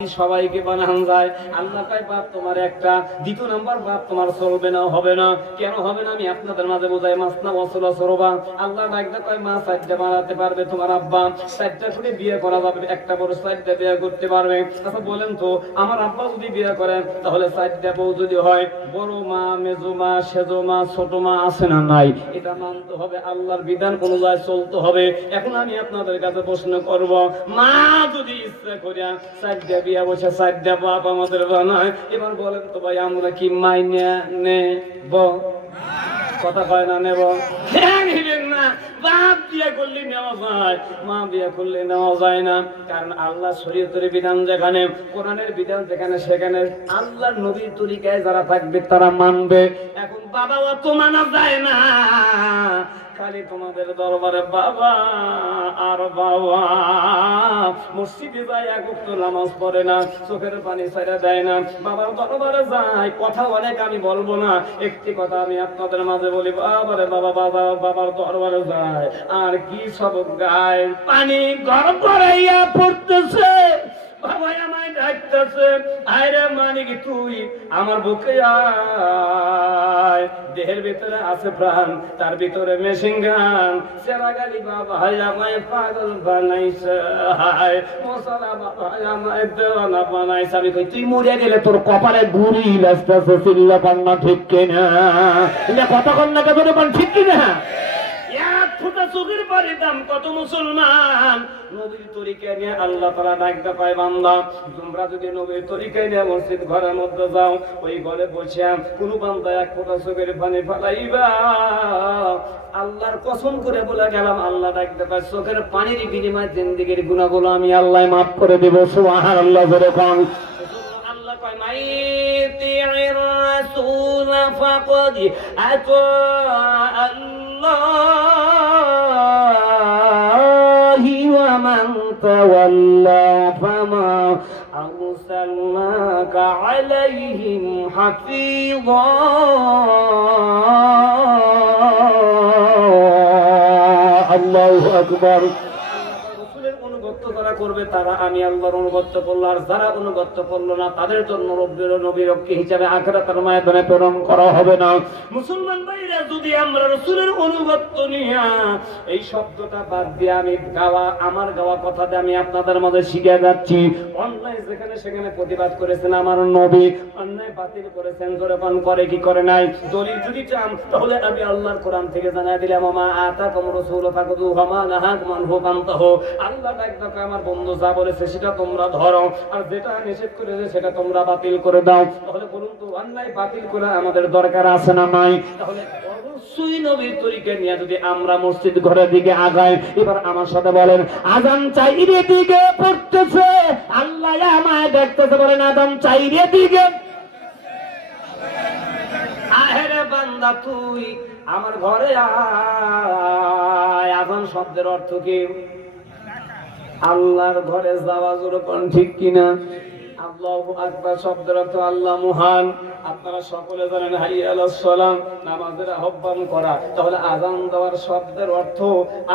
সবাইকে বানান যায়। আল্লাহ কয় বাপ তোমার একটা, দ্বিতীয় নাম্বার বাপ তোমার চলবে না, হবে না। কেন হবে না আমি আপনাদের মাঝে বোঝাই। মাসনা ওয়াসলা সরবা, আল্লাহ ডাকতে কয় মা চারটা বানাতে পারবে তোমার আব্বা, চারটা করে বিয়ে করা যাবে, একটা বড় চারটা বিয়ে করতে পারবে। আচ্ছা বলেন তো আমার আব্বা যদি বিয়ে করেন তাহলে চারটা বউ যদি হয়, বড় মা, মেজো মা, সেজো মা, ছোট মা আছে না নাই? এটা মানতে হবে, আল্লাহর বিধান অনুযায়ী চলতে হবে। এখন আমি আপনাদের কাছে প্রশ্ন করব, মা যদি ইচ্ছা করিয়া চারটা বিয়া বসে চারটা বাপ আমাদের বানায়, এবার বলেন তো ভাই আমরা কি মাইনে নেব? কথা কয় না নেব? নেবেন না। বাপ বিয়ে করলে নেওয়া যায়, মা বিয়ে করলে নেওয়া যায় না। কারণ আল্লাহ শরীয়তের বিধান যেখানে, কোরআনের বিধান যেখানে, সেখানে আল্লাহর নবীর তরিকায় যারা থাকবে তারা মানবে। এখন বাবা অত মানা যায় না, খালি তোমাদের দরবারে বাবা আর বাবা। মসজিদে যায় এক ওয়াক্ত নামাজ পড়ে না, চোখের পানি ছেড়ে দেয় না, বাবার দরবারে যায়। কথা অনেক আমি বলবো না, একটি কথা আমি আপনাদের মাঝে বলি। বাবারে বাবা, বাবা বাবার দরবারে যায় আর কি সব গায়, পানি গরম করাইয়া পড়তেছে। বাবা আমায় ডাকতেছে, আরে মানিক তুই আমার বুকে আয়। দেহের ভিতরে আছে প্রাণ, তার ভিতরে মেশিন গান। সেরা গালি বাবা আমায় পাগল বানাইছে, হায় মশলা বাবা আমায় দেওয়ানা বানাইছে। আমি কই তুই মরে গেলে তোর কপালে গুড়ি লাগতেছে, চিল্লা পান্না ঠিক কিনা? এটা কথা কন্যা কে বলে পান ঠিক কিনা? এক ফুটা চোখের পানি দাম কত মুসলমান নবীর তরিকা নিয়ে আল্লাহ তাআলা ডাকতে পায়, বান্দা তোমরা যদি নবীর তরিকা নিয়ে মসজিদ ঘরের মধ্যে যাও, ওই ঘরে বসে কোন বান্দা এক ফোঁটা চোখের পানি ফেলাইবা, আল্লাহর কসম করে বলে গেলাম, আল্লাহ ডাকতে পায় চোখের পানির বিনিময়ে জিন্দেগীর গুনাহগুলো আমি আল্লাহ মাফ করে দেব। সুবহানাল্লাহ জোরে কোন। আল্লাহ কয় মাইতির রাসূল ফাকাদ আতা ومن تولى فما أرسلناك عليهم حفيظا الله أكبر। যারা করবে তারা আমি আল্লাহর অনুগত্য করলো, আর যারা অনুগত্য করলো না তাদের জন্য নবীরক্ষী হিসাবে আখিরাতের ময়দানে প্রেরণ করা হবে না। মুসলমান ভাইরা, যদি আমরা রাসূলের অনুগত্য নিয়ে এই শব্দটা বাদ দিয়ে আমি গাওয়া, আমার গাওয়া কথা দিয়ে আমি আপনাদের মাঝে শিখে যাচ্ছি। অন্যায় যেখানে সেখানে প্রতিবাদ করেছেন আমার নবী, অন্যায় বাতিল করেছেন, জোরে পান করে কি করে নাই? দলিল যদি চান তাহলে আমি আল্লাহর কোরআন থেকে জানাই দিলাম, মা আতাকুম রাসূলু ফাখুযুহু ওয়া মা নাহাকুম আনহু ফান্তাহু। আল্লাহ ডাকতে আমার বন্ধু যা বলেছে সেটা তোমরা ধরো, আর যেটা নিষেধ করেছে সেটা তোমরা বাতিল করে দাও। তাহলে বলুন তো অন্যায় বাতিল করে আমাদের দরকার আছে না নাই? তাহলে অবশ্যই নবীর তরিকা নিয়ে যদি আমরা মসজিদ ঘরের দিকে আগাই। এবার আমার সাথে বলেন, আযান চাইরে দিকে পড়তেছে, আল্লাহ আমায় দেখতেছে, বলেন আযান চাইরে দিকে। আহেরে বান্দা তুই আমার ঘরে আয়। আযান শব্দের অর্থ কি? আল্লাহর ঘরে যাওয়া, জোরে কোন ঠিক কিনা? আল্লাহু আকবার শব্দের অর্থ আল্লাহ মহান। আপনারা সকলে জানেন হাইয়া আলাস সালাম, নামাজের আহ্বান করা। তাহলে আযান দেওয়ার শব্দের অর্থ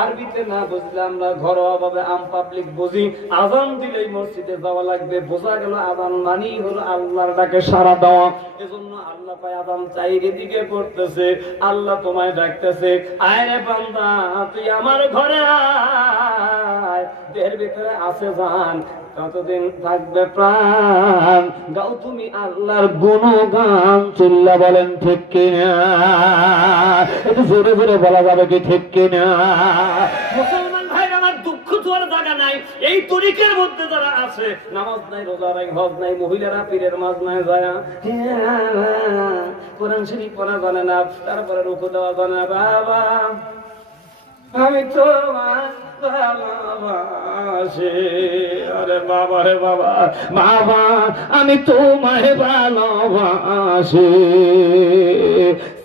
আরবিতে না বুঝলে আমরা ঘরোয়াভাবে আম পাবলিক বুঝি, আযান দিলেই মসজিদে যাওয়া লাগবে। বোঝা গেল আযান মানেই হলো আল্লাহর ডাকে সাড়া দেওয়া। এজন্য আল্লাহ পায় আযান চাইরে দিকে পড়তেছে, আল্লাহ তোমায় ডাকতেছে, আয় রে বান্দা তুই আমার ঘরে আয়। দেহের ভিতরে আছে জান, কতদিন থাকবে প্রাণ, গাও তুমি আল্লাহর গুণগান। চিল্লা বলেন ঠিক কিনা? একটু জোরে জোরে বলা যাবে কি ঠিক কিনা? মুসলমান ভাই আমার দুঃখ তোর জায়গা নাই। এই তরিকার মধ্যে যারা আছে, নামাজ নাই, রোজা নাই, হজ নাই, মহিলারা পীরের মাঝ নাই যায়, কোরআন শরীফ পড়া জানে না, তারপরে রুকু দেওয়া জানে না। বাবা আমি তোমার ভালোবাসি, আরে বাবা রে বাবা, বাবা আমি তোমায় ভালোবাসি।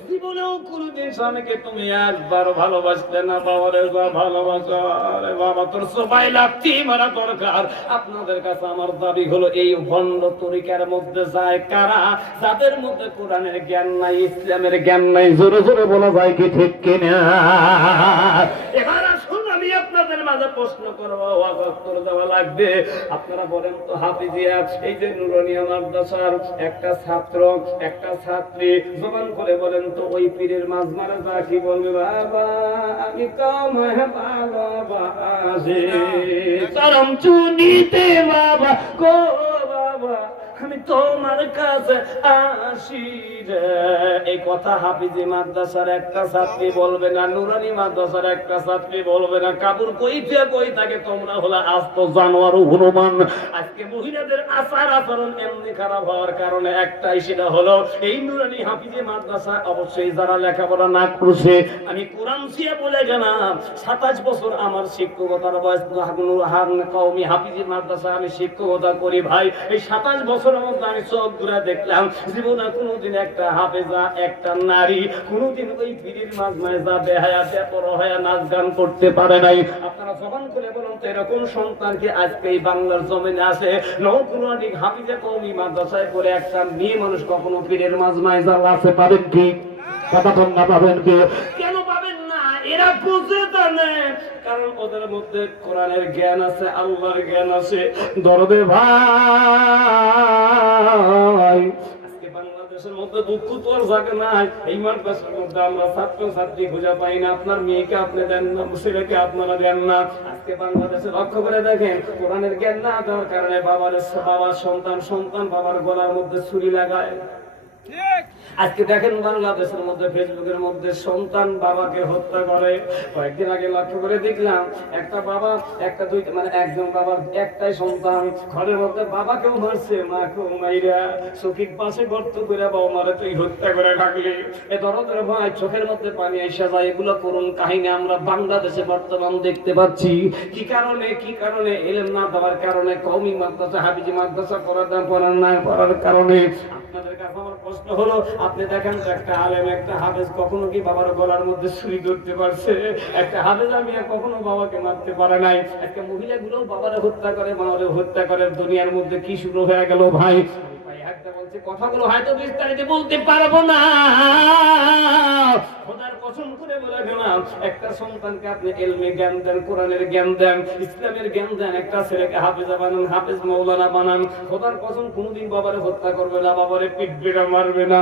জীবনেও কোনদিন স্বামীকে তুমি একবার ভালোবাসতে না, বাবা রে যা ভালোবাসা, আরে বাবা তোর সবাই লাথি মারা দরকার। আপনাদের কাছে আমার দাবি হলো, এই ভণ্ড তরিকার মধ্যে যায় কারা? যাদের মধ্যে কোরআনের জ্ঞান নাই, ইসলামের জ্ঞান নাই। জোরে জোরে বলা যায় কি ঠিক কিনা? এবার আসুন আমি আপনাদের মাঝে আপনারা প্রশ্ন করবো, উত্তর দেওয়া লাগবে। আপনারা বলেন তো হাফিজিয়া, এই যে নুরানিয়া মাদ্রাসার একটা ছাত্র একটা ছাত্রী জবান করে বলেন তো ওই পীরের মাজমারে যা কি বলবে, বাবা আমি তোমায় ভালোবাসি চরম চুনিতে বাবা গো বাবা আমি তোমার কাছে আসি রে। এই কথা হাফিজি মাদ্রাসার একটা ছাত্রী বলবে না, নুরানি মাদ্রাসার একটা ছাত্রী বলবে না। কাবুর কইতে কই থাকে তোমরা হলো আস্ত জানোয়ার হনুমান। আজকে মহিলাদের আচার আচরণ এমনি খারাপ হওয়ার কারণে একটাই, সেটা হলো এই নুরানি হাফিজি মাদ্রাসা অবশ্যই যারা লেখাপড়া না করছে, আমি কোরআন ছিয়া বলে গেলাম 27 বছর আমার শিক্ষকতার বয়স, কওমি হাফিজি মাদ্রাসা আমি শিক্ষকতা করি ভাই। এই 27 বছরের মধ্যে আমি চোখ ঘুরে দেখলাম জীবনে কোনোদিন একটা হাফেজা একটা নারী কোনোদিন ওই পীরের মাজমায় যা বেহায়া বেপরোয়া নাচ গান করতে পারে নাই। আপনারা জবান করে বলুন তো এরকম সন্তান কি আজকে এই বাংলার জমিনে আছে? নৌকুরানি হাফিজে কওমি মাদ্রাসায় করে একটা মেয়ে মানুষ কখনো পীরের মাজমায় যা আছে পাবেন কি? কথা কম না পাবেন কি? কেন পাবেন না? এরা বুঝে জানে, কারণ ওদের মধ্যে কোরআনের জ্ঞান আছে, আল্লাহর জ্ঞান আছে। দরদে ভাই আজকে বাংলাদেশের মধ্যে দুঃখ তো আর জায়গা নাই। এই মাদ্রাসার মধ্যে আমরা ছাত্র ছাত্রী খুঁজে পাই না। আপনার মেয়েকে আপনি দেন না, ছেলেকে আপনারা দেন না। আজকে বাংলাদেশে লক্ষ্য করে দেখেন, কোরআনের জ্ঞান না দেওয়ার কারণে বাবার সন্তান বাবার গলার মধ্যে ছুরি লাগায়। আজকে দেখেন বাংলাদেশের মধ্যে ফেসবুকের মধ্যে সন্তান বাবাকে হত্যা করে। কয়েকদিন আগে লক্ষ্য করে দেখলাম একটা বাবা একটা দুইটা মানে একজন বাবার একটাই সন্তান, ঘরের মধ্যে বাবাকেও মারছে, মাকেও মাইরা চোখের পাশে গর্ত করে বাবা মারে তুই হত্যা করে রাখলি। এ দরদের ভাই চোখের মধ্যে পানি এসে যায়। এগুলো করুন কাহিনী আমরা বাংলাদেশে বর্তমান দেখতে পাচ্ছি। কি কারণে এলেম না দেওয়ার কারণে, কওমি মাদ্রাসা হাফিজি মাদ্রাসা পড়ার কারণে। আপনাদের কাছে আমার প্রশ্ন হলো, আপনি দেখেন তো একটা আলেম একটা হাফেজ কখনো কি বাবার গলার মধ্যে ছুরি ধরতে পারছে? একটা হাফেজ আমি কখনো বাবাকে মারতে পারে নাই। একটা মহিলাগুলো বাবারে হত্যা করে, মারে হত্যা করে। দুনিয়ার মধ্যে কি শুরু হয়ে গেল ভাই? কথাগুলো হয়তো বিস্তারিত বলতে পারবো না। খোদার কসম করে বলে গেলাম, একটা সন্তানকে আপনি ইলমি জ্ঞান দেন, কোরআনের জ্ঞান দেন, ইসলামের জ্ঞান দেন, একটা ছেলেকে হাফেজা বানান, হাফেজ মাওলানা বানান। খোদার কসম কোনোদিন বাবারে হত্যা করবে না, বাবারে পিটবে না, মারবে না।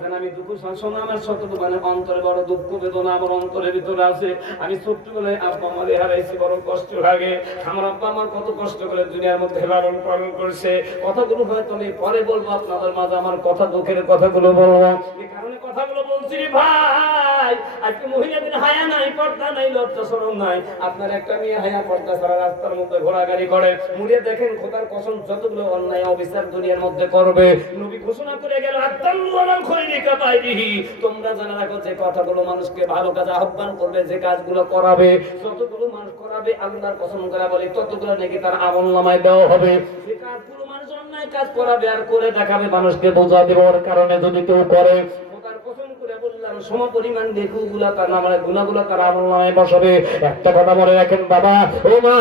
তাই আমি দুঃখ শাসন আমার শত মানে অন্তরে বড় দুঃখ বেদনা আমার অন্তরের ভিতরে আছে। আমি ছোট্টবেলায় আব্বা আমারে হারাইছি, বড় কষ্ট লাগে। আমার আব্বা আমার কত কষ্ট করে দুনিয়ার মধ্যে লালন পালন করছে। কথাগুলো হয়তো আমি পরে বলবো আপনাদের মাঝে, আমার কথা দুঃখের কথাগুলো বলবো। এই কারণে কথাগুলো বলছি ভাই, আজকে মহিলাদের হায়া নাই, পর্দা নাই, লজ্জা শরম নাই। আপনার একটা মেয়ে হায়া পর্দা ছাড়া রাস্তার মধ্যে ঘোরাঘুরি করে, মুড়ে দেখেন খোদার কসম যতগুলো অন্যায় অবিচার দুনিয়ার মধ্যে করবে, নবী ঘোষণা করে গেল আত্তাল্লু আলাল খৈরি কাবাইরিহি। তোমরা জানা রাখো যে কথাগুলো মানুষকে ভালো কাজে আহ্বান করবে, যে কাজগুলো করাবে, যতগুলো মানুষ করাবে আল্লাহর কসম করে বলে ততগুলো নাকি তার আমলনামায় দেওয়া হবে। যে কাজগুলো মানুষ অন্যায় কাজ করাবে আর করে দেখাবে, মানুষকে বোঝা দেওয়ার কারণে যদি কেউ করে, খোদার কসম করে বললাম সমপরিমাণ নেকিগুলো তার নামে, গুনাহগুলো তার আমলনামায় বসাবে। একটা কথা মনে রাখেন বাবা ও মা,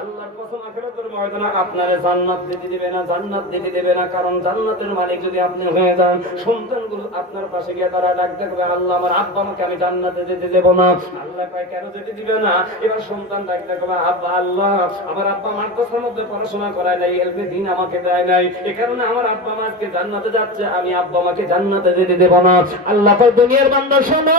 আল্লাহর কসম আখিরাতের ময়দানে আপনারে জান্নাত দিতে দিবে না, জান্নাত দিতে দেবে না। কারণ জান্নাতের মালিক যদি আপনি হয়ে যান, সন্তানগুলো আপনার পাশে গিয়ে তারা ডাক দেখবে, আল্লাহ আমার আব্বা আমাকে আমি জান্নাতে যেতে দেব না। আল্লাহ কয় কেন যেতে দিবে না? এবার সন্তান ডাক দেখবে, আব্বা আল্লাহ আমার আব্বা মাদ্রাসার মধ্যে পড়াশোনা করায় নাই, ইলমে দ্বীন আমাকে দেয় নাই, এই কারণে আমার আব্বা মা আজকে জান্নাতে যাচ্ছে, আমি আব্বা আমাকে জান্নাতে যেতে দেব না। আল্লাহ কয় দুনিয়ার বান্দা শোনো,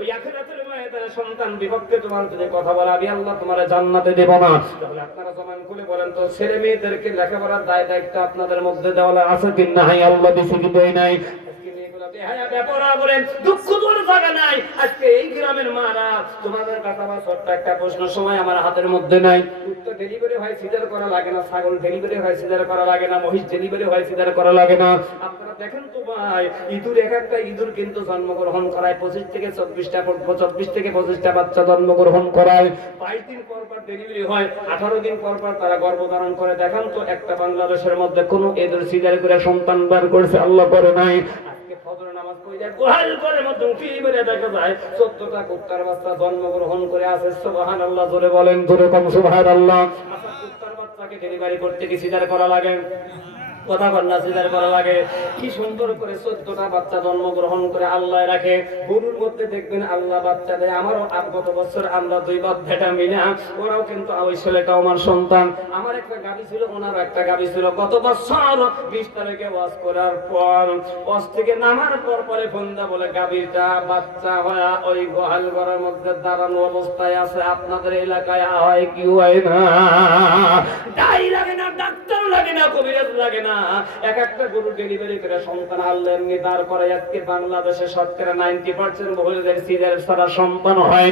ওই আখিরাতের ময়দানে সন্তান বিপক্ষে তোমার যদি কথা বলে আমি আল্লাহ তোমার জান্নাতে দেব না। তাহলে আপনারা জমান খুলে বলেন তো, ছেলে মেয়েদেরকে লেখাপড়ার দায় দায়িত্ব আপনাদের মধ্যে দেওয়া আছে কি না? আল্লাহ দিছে কি দেয় নাই? দুঃখ তোর জায়গা নাই। আজকে এই গ্রামের মারা তোমাদের কথা বা ছোট্ট একটা প্রশ্ন সময় আমার হাতের মধ্যে নাই। উত্তর ডেলিভারি হয় সিজার করা লাগে না, ছাগল ডেলিভারি হয় সিজার করা লাগে না, মহিষ ডেলিভারি হয় সিজার করা লাগে না। আপনারা দেখেন তো ভাই, ইঁদুর এক একটা ইঁদুর কিন্তু জন্মগ্রহণ করায় 25 থেকে 25টা বাচ্চা জন্মগ্রহণ করায়। 22 দিন পর পর ডেলিভারি হয়, 18 দিন পর পর তারা গর্ভধারণ করে। দেখেন তো একটা বাংলাদেশের মধ্যে কোন ইঁদুর সিজার করে সন্তান বের করেছে? আল্লাহ করে নাই। জন্মগ্রহণ করে আছে। সুবহানাল্লাহ, জোরে বলেন, জোরে কম সুবহানাল্লাহ। কুত্তার বাচ্চাকে ডেলিভারি করতে কি সিজার করা লাগে? কথা বললা সিজার করা লাগে। কি সুন্দর করে 14টা বাচ্চা জন্মগ্রহণ করে আল্লাহ রাখে। গরুর মধ্যে দেখবেন আল্লাহ বাচ্চা দেয়। আমারও আর গত বছর আমরা 2 বাচ্চাটা মিলে, ওরাও কিন্তু ওই ছেলেটাও আমার সন্তান। আমার একটা গাবি ছিল, ওনারও একটা গাবি ছিল। গত বছর 20 তারিখে ওয়াজ করার পর, ওয়াজ থেকে নামার পর পরে ফোনটা বলে গাবিটা বাচ্চা হয়ে ওই গোহাল ঘরের মধ্যে দাঁড়ানো অবস্থায় আছে। আপনাদের এলাকায় হয় কি হয় না? দাই লাগে না, ডাক্তার লাগে না, কবিরাজ লাগে না। এক একটা গরু ডেলিভারি করে সন্তান আল্লাহ এমনি দাঁড় করে। আজকে বাংলাদেশে শতকরা 90% মহিলাদের সিজার ছাড়া সন্তান হয় না।